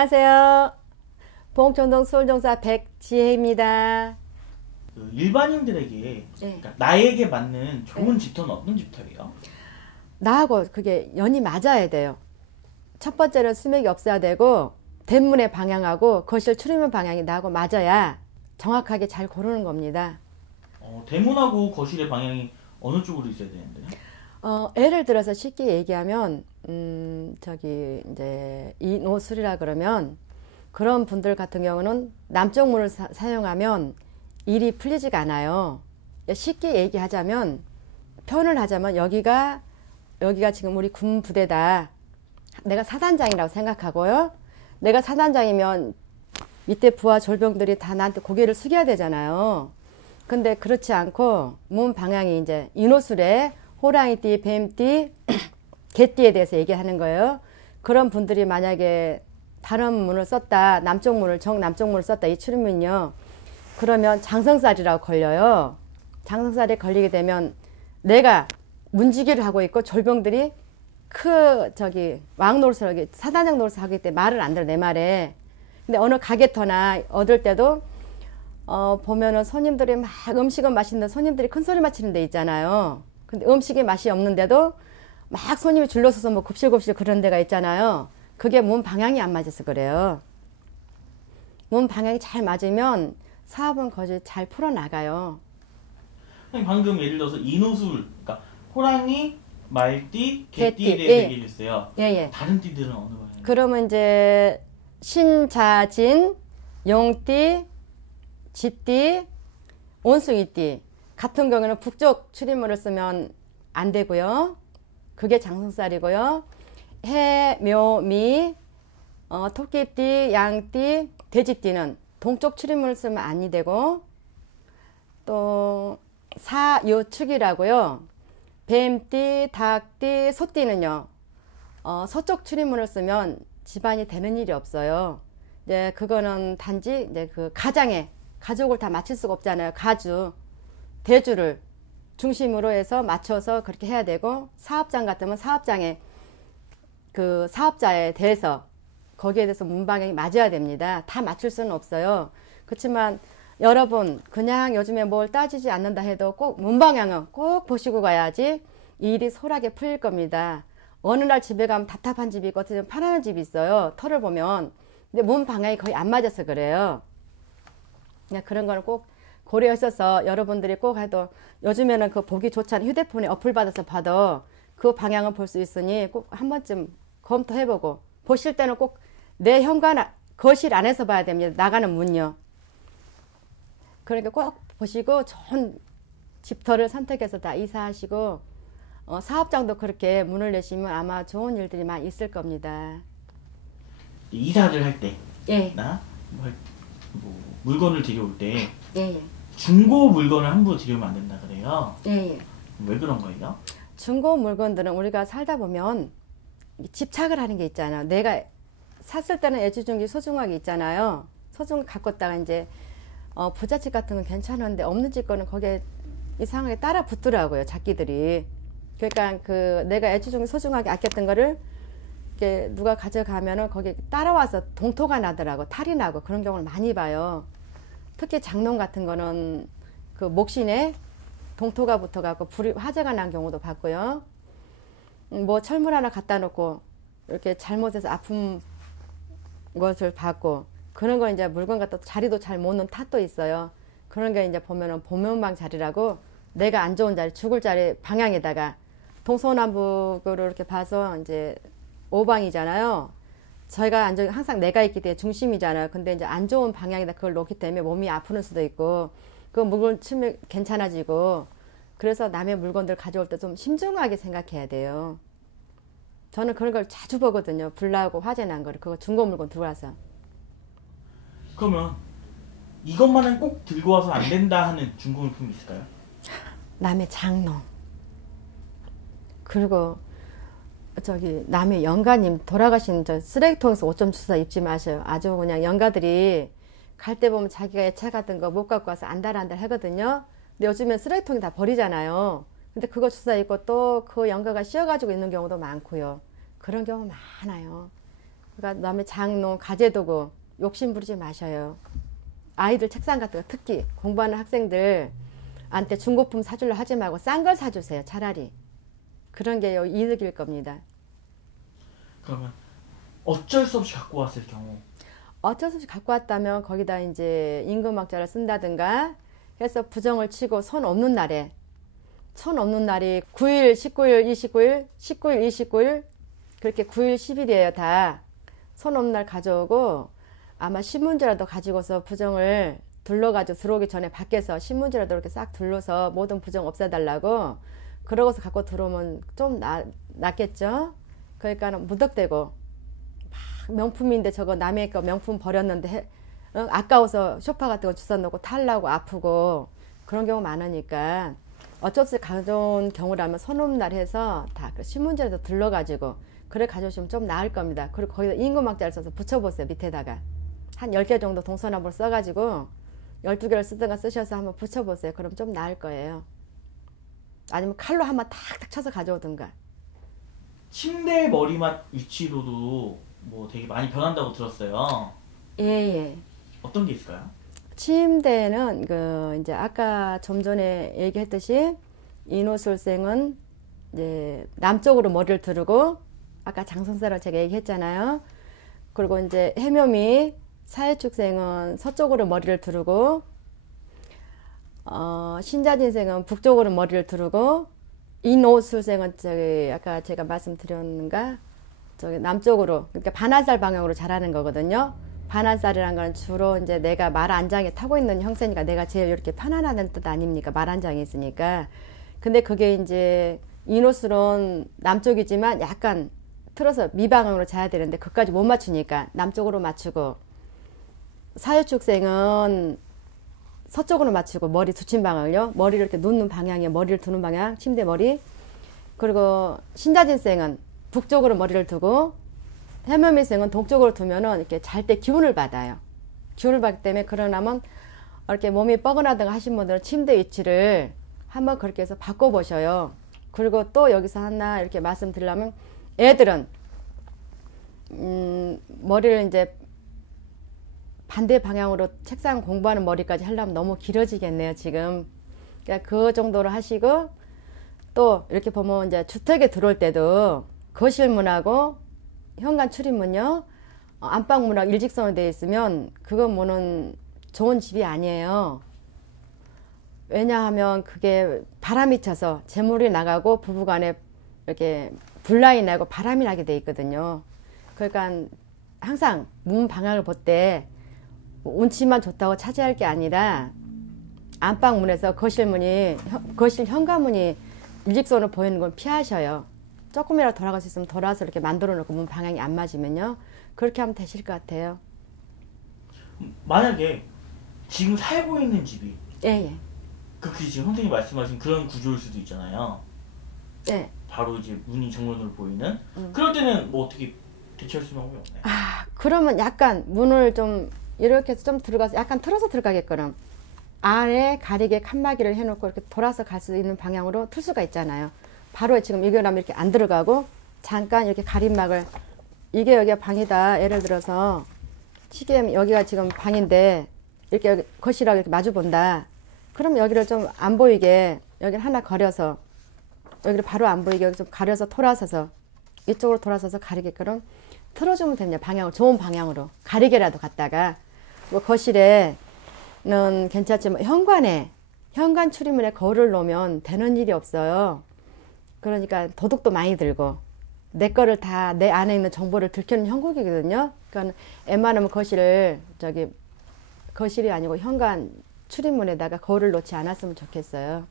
안녕하세요. 봉천동 수월정사 백지혜입니다. 그 일반인들에게 그러니까 나에게 맞는 좋은 집터는 어떤 집터예요? 나하고 그게 연이 맞아야 돼요. 첫 번째는 수맥이 없어야 되고 대문의 방향하고 거실 출입문 방향이 나하고 맞아야 정확하게 잘 고르는 겁니다. 어, 대문하고 거실의 방향이 어느 쪽으로 있어야 되는데 요? 어, 예를 들어서 쉽게 얘기하면 음, 저기 이제 이 노술이라 그러면 그런 분들 같은 경우는 남쪽 문을 사, 사용하면 일이 풀리지가 않아요. 쉽게 얘기하자면 표현을 하자면 여기가 여기가 지금 우리 군 부대다. 내가 사단장이라고 생각하고요. 내가 사단장이면 밑에 부하 졸병들이 다 나한테 고개를 숙여야 되잖아요. 근데 그렇지 않고 문 방향이 이제 인호술에 호랑이띠, 뱀띠, 개띠에 대해서 얘기하는 거예요. 그런 분들이 만약에 다른 문을 썼다, 남쪽 문을, 정남쪽 문을 썼다, 이 출입문요. 그러면 장성살이라고 걸려요. 장성살이 걸리게 되면 내가 문지기를 하고 있고 졸병들이 크 저기 왕 노릇을 사단장 노릇을 하기 때문에 말을 안 들어 내 말에. 근데 어느 가게터나 얻을 때도 어 보면은 손님들이 막 음식은 맛있는데 손님들이 큰 소리 맞히는 데 있잖아요. 근데 음식이 맛이 없는데도 막 손님이 줄러서서 뭐 굽실굽실 그런 데가 있잖아요. 그게 문 방향이 안 맞아서 그래요. 문 방향이 잘 맞으면 사업은 거의 잘 풀어나가요. 방금 예를 들어서 인호술, 그러니까 호랑이, 말띠, 개띠에 예. 얘기해 주세요. 예, 예. 다른 띠들은 어느 방향? 그러면 이제 신자진, 용띠, 쥐띠, 온숭이띠 같은 경우는 북쪽 출입문을 쓰면 안 되고요. 그게 장성살이고요. 해, 묘, 미, 어, 토끼띠, 양띠, 돼지띠는 동쪽 출입문을 쓰면 아니 되고 또 사유축이라고요. 뱀띠, 닭띠, 소띠는요. 어, 서쪽 출입문을 쓰면 집안이 되는 일이 없어요. 이제 그거는 단지 이제 그 가장에 가족을 다 맞출 수가 없잖아요. 가주, 대주를 중심으로 해서 맞춰서 그렇게 해야 되고 사업장 같으면 사업장에 그 사업자에 대해서 거기에 대해서 문방향이 맞아야 됩니다. 다 맞출 수는 없어요. 그렇지만 여러분 그냥 요즘에 뭘 따지지 않는다 해도 꼭 문방향은 꼭 보시고 가야지 일이 소홀하게 풀릴 겁니다. 어느 날 집에 가면 답답한 집이 있고 어떻게 편안한 집이 있어요. 털을 보면 근데 문 방향이 거의 안 맞아서 그래요. 그냥 그런 거는 꼭 고려했어서 여러분들이 꼭 해도 요즘에는 그 보기 좋지 않은 휴대폰에 어플 받아서 봐도 그 방향을 볼 수 있으니 꼭 한 번쯤 검토해보고 보실 때는 꼭 내 현관 아- 거실 안에서 봐야 됩니다. 나가는 문요. 그러니까 꼭 보시고 좋은 집터를 선택해서 다 이사하시고 어, 사업장도 그렇게 문을 내시면 아마 좋은 일들이 많이 있을 겁니다. 이사를 할 때, 예, 나? 뭐, 할- 뭐 물건을 들여올 때? 예, 중고 물건을 함부로 들여오면 안 된다 그래요. 예, 예. 왜 그런 거예요? 중고 물건들은 우리가 살다 보면 집착을 하는 게 있잖아요. 내가 샀을 때는 애지중지 소중하게 있잖아요. 소중 갖고 있다가 이제 어, 부잣집 같은 건 괜찮은데 없는 집 거는 거기에 이상하게 따라 붙더라고요. 자기들이. 그러니까 그 내가 애지중지 소중하게 아꼈던 거를 이렇게 누가 가져가면은 거기에 따라와서 동토가 나더라고 탈이 나고 그런 경우를 많이 봐요. 특히 장롱 같은 거는 그 목신에 동토가 붙어갖고 불이 화재가 난 경우도 봤고요. 음, 뭐 철물 하나 갖다 놓고 이렇게 잘못해서 아픈 것을 봤고 그런 거 이제 물건 갖다 자리도 잘 못 놓은 탓도 있어요. 그런 게 이제 보면은 보면방 자리라고 내가 안 좋은 자리 죽을 자리 방향에다가 동서남북으로 이렇게 봐서 이제 오방이잖아요. 저희가 안전 항상 내가 있기 때문에 중심이잖아요. 근데 이제 안 좋은 방향에다 그걸 놓기 때문에 몸이 아프는 수도 있고 그 물건 치면 괜찮아지고 그래서 남의 물건들 가져올 때 좀 신중하게 생각해야 돼요. 저는 그런 걸 자주 보거든요. 불나고 화재 난 거를 그거 중고 물건 들어와서 그러면 이것만은 꼭 들고 와서 안 된다 하는 중고 물품이 있을까요? 남의 장롱 그리고 저기 남의 영가님 돌아가신 저 쓰레기통에서 옷 좀 주사 입지 마셔요. 아주 그냥 영가들이 갈 때 보면 자기가 애차 같은 거 못 갖고 와서 안달안달 하거든요. 근데 요즘엔 쓰레기통이 다 버리잖아요. 근데 그거 주사 입고 또 그 영가가 씌어가지고 있는 경우도 많고요. 그런 경우 많아요. 그러니까 남의 장롱, 가재도구 욕심 부리지 마셔요. 아이들 책상 같은 거 특히 공부하는 학생들한테 중고품 사주려 하지 말고 싼 걸 사주세요. 차라리 그런 게 이득일 겁니다. 그러면 어쩔 수 없이 갖고 왔을 경우 어쩔 수 없이 갖고 왔다면 거기다 이제 임금학자를 쓴다든가 해서 부정을 치고 손 없는 날에 손 없는 날이 9일, 19일, 29일, 19일, 29일 그렇게 9일, 10일이에요 다. 손 없는 날 가져오고 아마 신문지라도 가지고서 부정을 둘러가지고 들어오기 전에 밖에서 신문지라도 이렇게 싹 둘러서 모든 부정 없애달라고 그러고서 갖고 들어오면 좀 나, 낫겠죠? 그러니까 무덕대고 막 명품인데 저거 남의 거 명품 버렸는데 해, 어? 아까워서 쇼파 같은 거 주워 놓고 탈라고 아프고 그런 경우 많으니까 어쩔 수 없이 가져온 경우라면 손없날 해서 다그 신문지라도 들러가지고 그래 가져오시면 좀 나을 겁니다. 그리고 거기다 인구막자를 써서 붙여보세요 밑에다가 한 10개 정도 동서남북 써가지고 12개를 쓰든가 쓰셔서 한번 붙여보세요. 그럼 좀 나을 거예요. 아니면 칼로 한번 탁탁 쳐서 가져오든가. 침대 머리맡 위치로도 뭐 되게 많이 변한다고 들었어요. 예, 예. 어떤 게 있을까요? 침대는 그 이제 아까 좀 전에 얘기했듯이 인호술생은 이제 남쪽으로 머리를 두르고 아까 장선사로 제가 얘기했잖아요. 그리고 이제 해묘미 사회축생은 서쪽으로 머리를 두르고 어, 신자진생은 북쪽으로 머리를 두르고 인호술생은 저기 아까 제가 말씀드렸는가 저기 남쪽으로 그러니까 반환살 방향으로 자라는 거거든요. 반환살이란 건 주로 이제 내가 말 안장에 타고 있는 형세니까 내가 제일 이렇게 편안하다는 뜻 아닙니까? 말 안장에 있으니까. 근데 그게 이제 인호술은 남쪽이지만 약간 틀어서 미방향으로 자야 되는데 그까지 못 맞추니까 남쪽으로 맞추고 사회축생은 서쪽으로 맞추고 머리 두친 방향을요. 머리를 이렇게 놓는 방향에 머리를 두는 방향, 침대 머리. 그리고 신자진생은 북쪽으로 머리를 두고 해면미생은 동쪽으로 두면은 이렇게 잘 때 기운을 받아요. 기운을 받기 때문에 그러나면 이렇게 몸이 뻐근하다가 하신 분들은 침대 위치를 한번 그렇게 해서 바꿔보셔요. 그리고 또 여기서 하나 이렇게 말씀드리려면 애들은 음, 머리를 이제 반대 방향으로 책상 공부하는 머리까지 하려면 너무 길어지겠네요, 지금. 그러니까 그 정도로 하시고 또 이렇게 보면 이제 주택에 들어올 때도 거실문하고 현관 출입문요. 어, 안방문하고 일직선으로 되어 있으면 그건 뭐는 좋은 집이 아니에요. 왜냐하면 그게 바람이 차서 재물이 나가고 부부간에 이렇게 불나이 나고 바람이 나게 돼 있거든요. 그러니까 항상 문 방향을 볼 때 운치만 좋다고 차지할 게 아니라 안방 문에서 거실 문이 거실 현관문이 일직선으로 보이는 건 피하셔요. 조금이라도 돌아갈 수 있으면 돌아서 이렇게 만들어 놓고 문 방향이 안 맞으면요. 그렇게 하면 되실 것 같아요. 만약에 지금 살고 있는 집이 예, 예. 그, 그 지금 선생님이 말씀하신 그런 구조일 수도 있잖아요. 예. 바로 이제 문이 정면으로 보이는. 음. 그럴 때는 뭐 어떻게 대처할 수 있는 방법이 없나요? 아, 그러면 약간 문을 좀 이렇게 해서 좀 들어가서 약간 틀어서 들어가게끔 안에 가리개 칸막이를 해놓고 이렇게 돌아서 갈 수 있는 방향으로 틀 수가 있잖아요. 바로 지금 이거라면 이렇게 안 들어가고 잠깐 이렇게 가림막을 이게 여기가 방이다. 예를 들어서 시계 여기가 지금 방인데 이렇게 여기 거실하고 이렇게 마주 본다. 그럼 여기를 좀 안 보이게 여기를 하나 거려서 여기를 바로 안 보이게 여기 좀 가려서 돌아서서 이쪽으로 돌아서서 가리게끔 틀어주면 됩니다. 방향을 좋은 방향으로 가리개라도 갖다가 뭐 거실에는 괜찮지만 현관에 현관 출입문에 거울을 놓으면 되는 일이 없어요. 그러니까 도둑도 많이 들고 내 거를 다 내 안에 있는 정보를 들켜는 형국이거든요. 그러니까 웬만하면 거실을 저기 거실이 아니고 현관 출입문에다가 거울을 놓지 않았으면 좋겠어요.